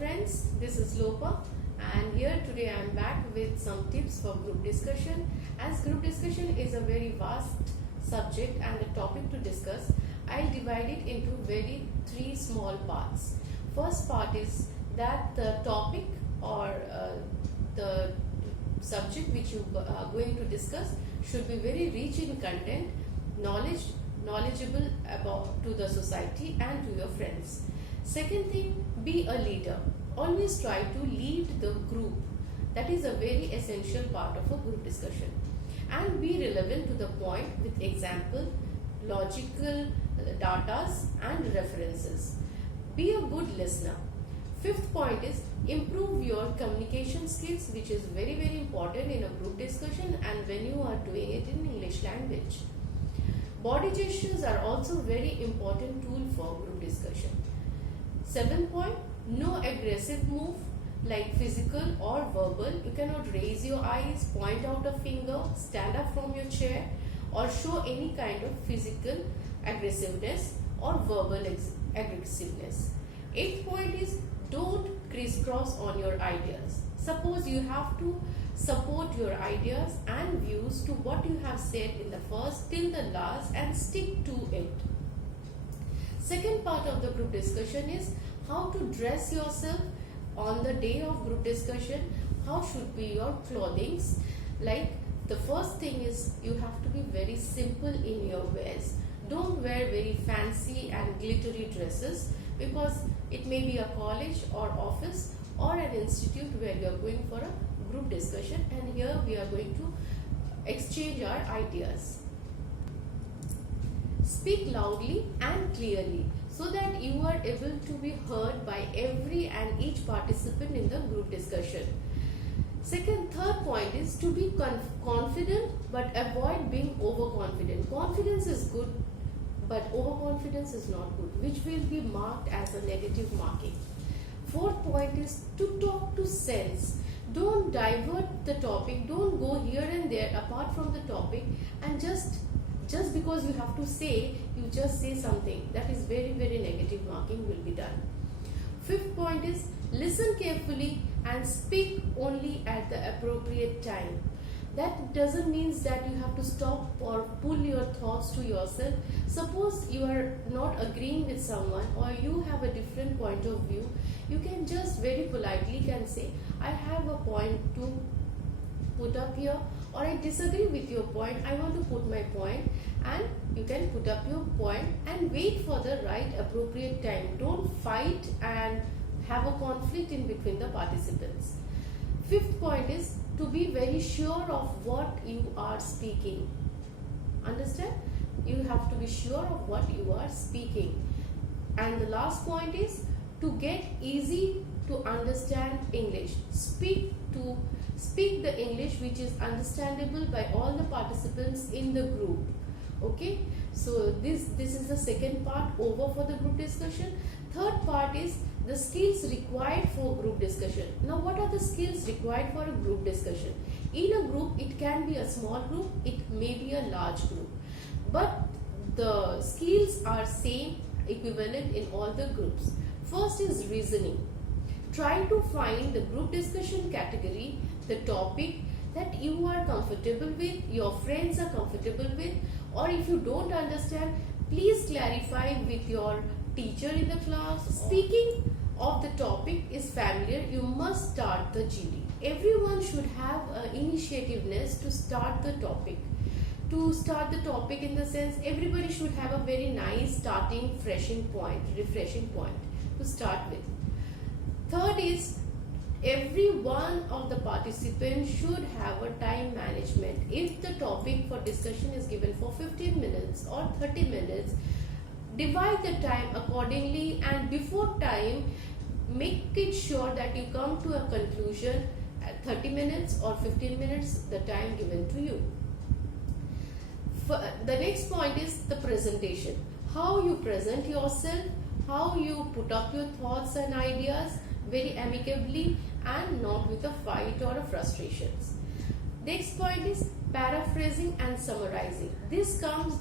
friends, this is Lopa and here today I am back with some tips for group discussion. As group discussion is a very vast subject and a topic to discuss, I'll divide it into three small parts. First part is that the topic or the subject which you are going to discuss should be very rich in content, knowledgeable about to the society and to your friends. Second thing, be a leader. Always try to lead the group. That is a very essential part of a group discussion. And be relevant to the point with example, logical datas and references. Be a good listener. Fifth point is improve your communication skills, which is very important in a group discussion and when you are doing it in English language. Body gestures are also very important tool for group discussion. Seventh point, no aggressive move like physical or verbal. You cannot raise your eyes, point out a finger, stand up from your chair or show any kind of physical aggressiveness or verbal aggressiveness. Eighth point is don't crisscross on your ideas. Suppose you have to support your ideas and views to what you have said in the first till the last and stick to it. Second part of the group discussion is how to dress yourself on the day of group discussion. How should be your clothings? Like the first thing is you have to be very simple in your wears. Don't wear very fancy and glittery dresses because it may be a college or office or an institute where you are going for a group discussion and here we are going to exchange our ideas. Speak loudly and clearly so that you are able to be heard by every and each participant in the group discussion. Third point is to be confident but avoid being overconfident. Confidence is good but overconfidence is not good, which will be marked as a negative marking. Fourth point is to talk to sense. Don't divert the topic, don't go here and there apart from the topic and just because you have to say, you just say something. That is very negative marking will be done. Fifth point is listen carefully and speak only at the appropriate time. That doesn't mean that you have to stop or pull your thoughts to yourself. Suppose you are not agreeing with someone or you have a different point of view, you can just very politely can say, I have a point to put up here or I disagree with your point, I want to put my point, and you can put up your point and wait for the right appropriate time. Don't fight and have a conflict in between the participants. Fifth point is to be very sure of what you are speaking. Understand? You have to be sure of what you are speaking. And the last point is to get easy to understand English. Speak the English which is understandable by all the participants in the group. Okay, so this is the second part over for the group discussion. Third part is the skills required for group discussion. Now what are the skills required for a group discussion? In a group, it can be a small group, it may be a large group, but the skills are same, equivalent in all the groups. First is reasoning. Try to find the group discussion category, the topic that you are comfortable with, your friends are comfortable with, or if you don't understand, please clarify with your teacher in the class. Speaking of the topic is familiar, you must start the GD. Everyone should have initiativeness to start the topic. To start the topic in the sense, everybody should have a very nice starting refreshing point to start with. Third is every one of the participants should have a time management. If the topic for discussion is given for 15 minutes or 30 minutes, divide the time accordingly and before time, make it sure that you come to a conclusion at 30 minutes or 15 minutes, the time given to you. The next point is the presentation. How you present yourself, how you put up your thoughts and ideas very amicably and not with a fight or a frustrations. Next point is paraphrasing and summarizing. This comes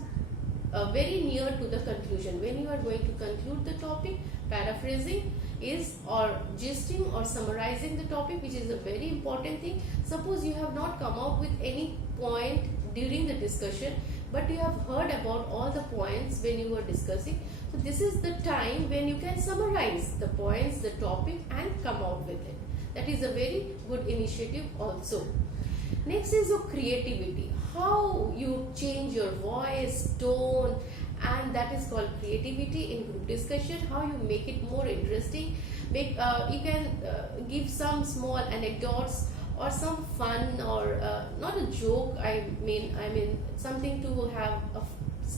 very near to the conclusion. When you are going to conclude the topic, paraphrasing, is or gisting or summarizing the topic, which is a very important thing. Suppose you have not come up with any point during the discussion, but you have heard about all the points when you were discussing. So this is the time when you can summarize the points, the topic, and come out with it. That is a very good initiative also. Next is your creativity. How you change your voice, tone, and that is called creativity in group discussion. How you make it more interesting. You can give some small anecdotes or some fun or not a joke. I mean something to have.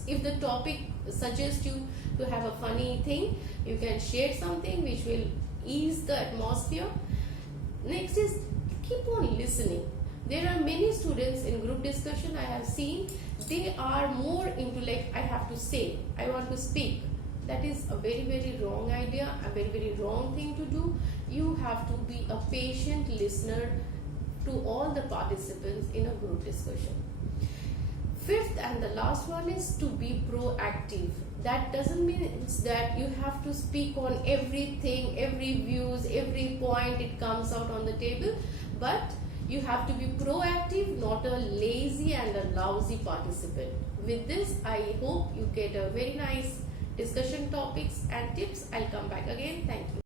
If the topic suggests you to have a funny thing, you can share something which will ease the atmosphere. Next is keep on listening. There are many students in group discussion I have seen, they are more into like, I have to say, I want to speak. That is a very, very wrong idea, a very, very wrong thing to do. You have to be a patient listener to all the participants in a group discussion. Fifth and the last one is to be proactive. That doesn't mean that you have to speak on everything, every views, every point it comes out on the table, but you have to be proactive, not a lazy and a lousy participant. With this, I hope you get a very nice discussion topics and tips. I'll come back again. Thank you.